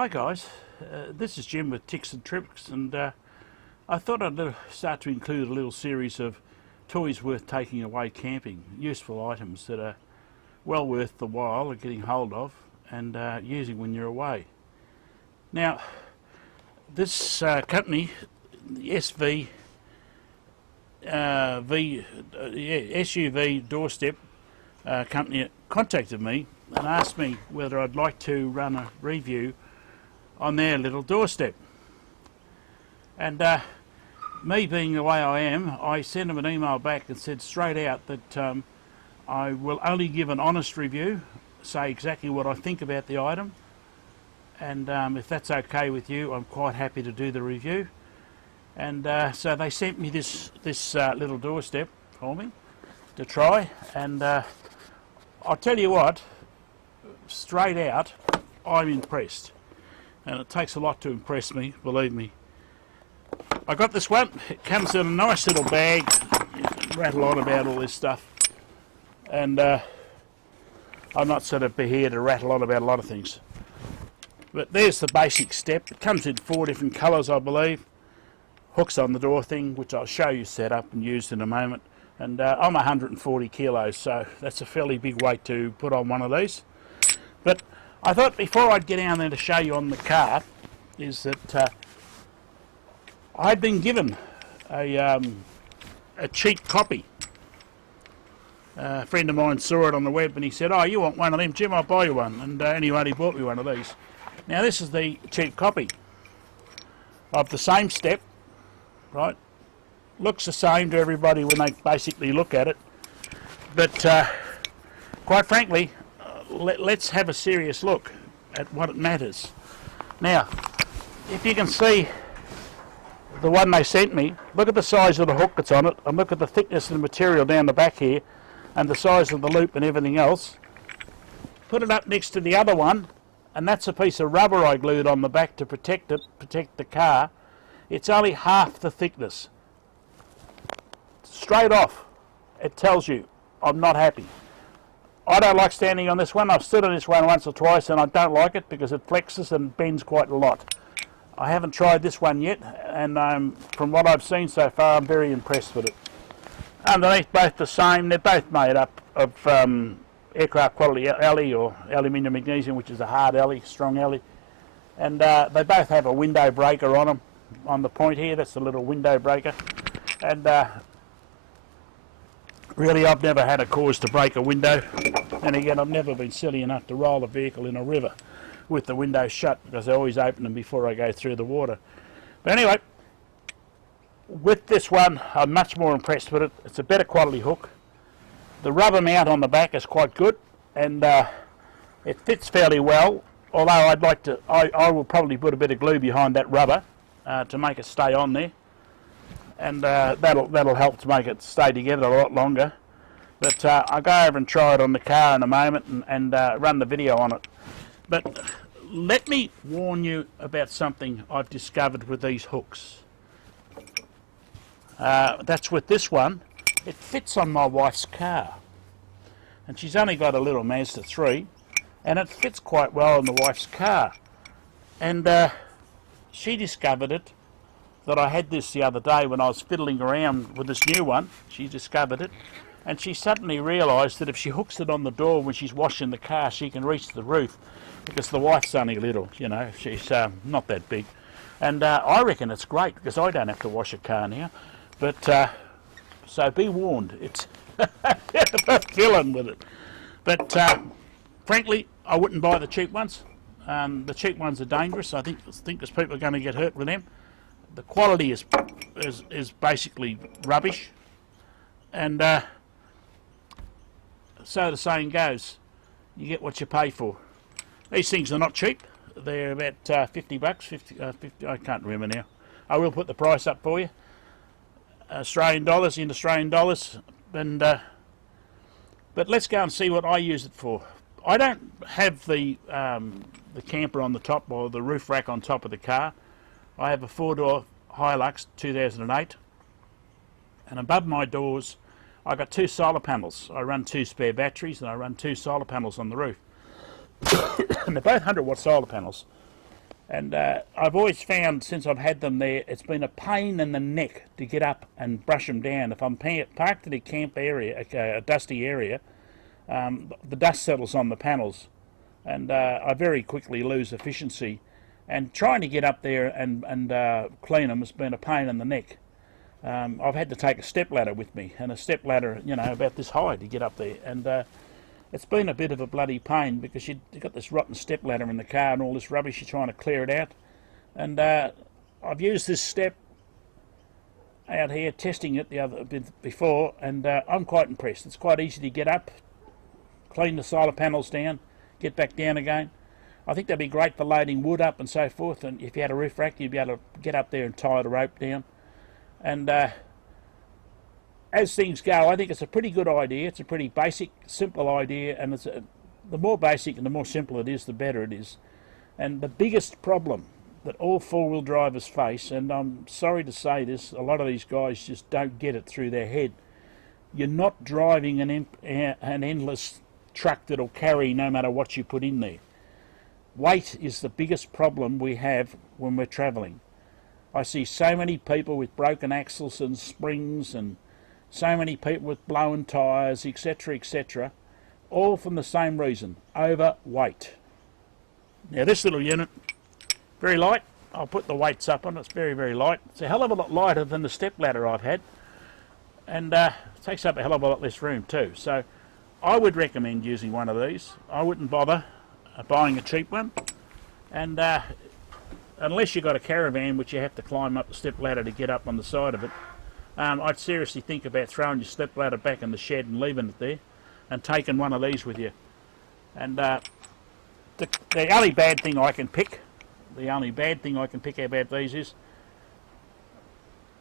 Hi guys, this is Jim with Ticks and Tricks, and I thought I'd start to include a little series of toys worth taking away camping, useful items that are well worth the while of getting hold of and using when you're away. Now, this company, the SUV Doorstep company, contacted me and asked me whether I'd like to run a review on their little doorstep. And me being the way I am, I sent them an email back and said straight out that I will only give an honest review, say exactly what I think about the item, and if that's okay with you, I'm quite happy to do the review. And so they sent me this little doorstep for me to try, and I'll tell you what, straight out, I'm impressed. And it takes a lot to impress me, believe me. I got this one. It comes in a nice little bag. Rattle on about all this stuff. And I'm not sort of here to rattle on about a lot of things. But there's the basic step. It comes in 4 different colours, I believe. Hooks on the door thing, which I'll show you set up and used in a moment. And I'm 140 kilos, so that's a fairly big weight to put on one of these. But I thought before I'd get down there to show you on the car is that I'd been given a cheap copy. A friend of mine saw it on the web and he said, "Oh, you want one of them, Jim? I'll buy you one." And anyway, he bought me one of these. Now this is the cheap copy of the same step, right? Looks the same to everybody when they basically look at it. But quite frankly, let's have a serious look at what it matters. Now, if you can see the one they sent me, look at the size of the hook that's on it, and look at the thickness of the material down the back here, and the size of the loop and everything else. Put it up next to the other one, and that's a piece of rubber I glued on the back to protect it, protect the car. It's only half the thickness. Straight off, it tells you I'm not happy. I don't like standing on this one. I've stood on this one once or twice and I don't like it because it flexes and bends quite a lot. I haven't tried this one yet, and from what I've seen so far, I'm very impressed with it. Underneath, both the same. They're both made up of aircraft quality alloy or aluminium magnesium, which is a hard alloy, strong alloy. And they both have a window breaker on them. On the point here, that's the little window breaker. And really, I've never had a cause to break a window. And again, I've never been silly enough to roll a vehicle in a river with the windows shut, because I always open them before I go through the water. But anyway, with this one, I'm much more impressed with it. It's a better quality hook. The rubber mount on the back is quite good, and it fits fairly well. Although I'd like to, I will probably put a bit of glue behind that rubber to make it stay on there. And that'll help to make it stay together a lot longer. But I'll go over and try it on the car in a moment and run the video on it. But let me warn you about something I've discovered with these hooks. That's with this one. It fits on my wife's car. And she's only got a little Mazda 3, and it fits quite well in the wife's car. And she discovered it, that I had this the other day when I was fiddling around with this new one. She discovered it, and she suddenly realised that if she hooks it on the door when she's washing the car, she can reach the roof, because the wife's only little, you know, she's not that big. And I reckon it's great, because I don't have to wash a car now. But so be warned, it's a villain with it. But frankly, I wouldn't buy the cheap ones. The cheap ones are dangerous. I think there's people are going to get hurt with them. The quality is basically rubbish, and so the saying goes, you get what you pay for. These things are not cheap. They're about 50 bucks, 50, I can't remember now. I will put the price up for you. Australian dollars, in Australian dollars, and but let's go and see what I use it for. I don't have the camper on the top, or the roof rack on top of the car. I have a 4-door Hilux 2008, and above my doors I got 2 solar panels. I run 2 spare batteries, and I run 2 solar panels on the roof. And they're both 100-watt solar panels. And I've always found since I've had them there, it's been a pain in the neck to get up and brush them down. If I'm parked in a camp area, a dusty area, the dust settles on the panels, and I very quickly lose efficiency. And trying to get up there and clean them has been a pain in the neck. I've had to take a step ladder with me, and a step ladder, you know, about this high to get up there. And it's been a bit of a bloody pain because you've got this rotten step ladder in the car and all this rubbish, you're trying to clear it out. And I've used this step out here, testing it before, and I'm quite impressed. It's quite easy to get up, clean the solar panels down, get back down again. I think they'd be great for loading wood up and so forth, and if you had a roof rack you'd be able to get up there and tie the rope down. And as things go, I think it's a pretty good idea. It's a pretty basic, simple idea, and the more basic and the more simple it is, the better it is. And the biggest problem that all four-wheel drivers face, and I'm sorry to say this, a lot of these guys just don't get it through their head. You're not driving an endless truck that'll carry no matter what you put in there. Weight is the biggest problem we have when we're travelling. I see so many people with broken axles and springs, and so many people with blown tyres, etc., all from the same reason, overweight. Now this little unit, very light. I'll put the weights up on it. It's very, very light. It's a hell of a lot lighter than the step ladder I've had, and takes up a hell of a lot less room too. So I would recommend using one of these. I wouldn't bother buying a cheap one, and unless you've got a caravan which you have to climb up the step ladder to get up on the side of it, I'd seriously think about throwing your step ladder back in the shed and leaving it there and taking one of these with you. And the only bad thing I can pick about these is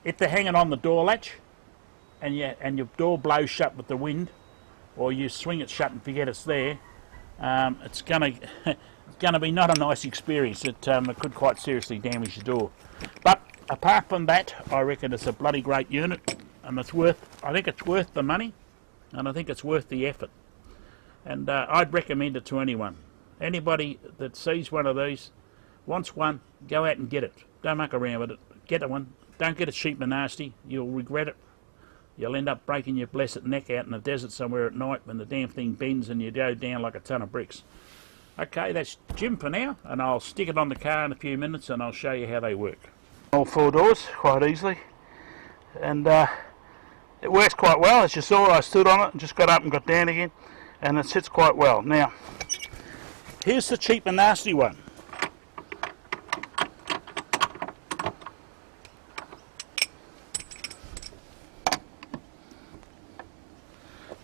if they're hanging on the door latch and your door blows shut with the wind, or you swing it shut and forget it's there, it's going to be not a nice experience. It could quite seriously damage your door. But apart from that, I reckon it's a bloody great unit, and I think it's worth the money, and I think it's worth the effort. And I'd recommend it to anyone. Anybody that sees one of these, wants one, go out and get it. Don't muck around with it. Get one. Don't get it cheap and nasty. You'll regret it. You'll end up breaking your blessed neck out in the desert somewhere at night when the damn thing bends and you go down like a ton of bricks. Okay, that's Jim for now, and I'll stick it on the car in a few minutes and I'll show you how they work. All four doors quite easily, and it works quite well. As you saw, I stood on it and just got up and got down again, and it sits quite well. Now, here's the cheap and nasty one.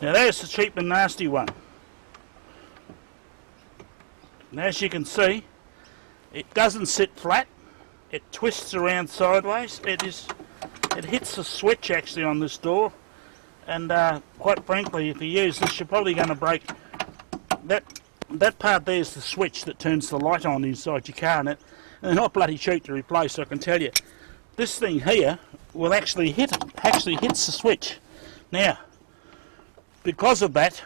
Now there's the cheap and nasty one. And as you can see, it doesn't sit flat. It twists around sideways. It hits the switch actually on this door, and quite frankly, if you use this, you're probably going to break that part. There's the switch that turns the light on inside your car, and they're not bloody cheap to replace. I can tell you, this thing here will actually hits the switch. Now, because of that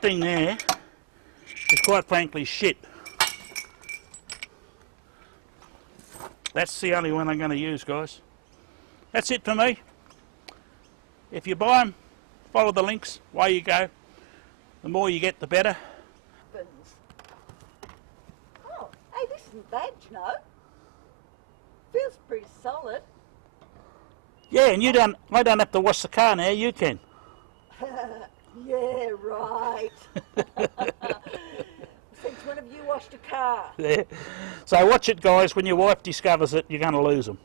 thing there is quite frankly shit. That's the only one I'm going to use, guys. That's it for me. If you buy them, follow the links, away you go. The more you get, the better. Oh, hey, this isn't bad, you know. Feels pretty solid. Yeah, and I don't have to wash the car now, you can. Yeah, right. Since when have you washed a car? Yeah. So watch it, guys. When your wife discovers it, you're going to lose them.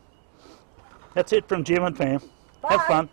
That's it from Jim and Pam. Bye. Have fun.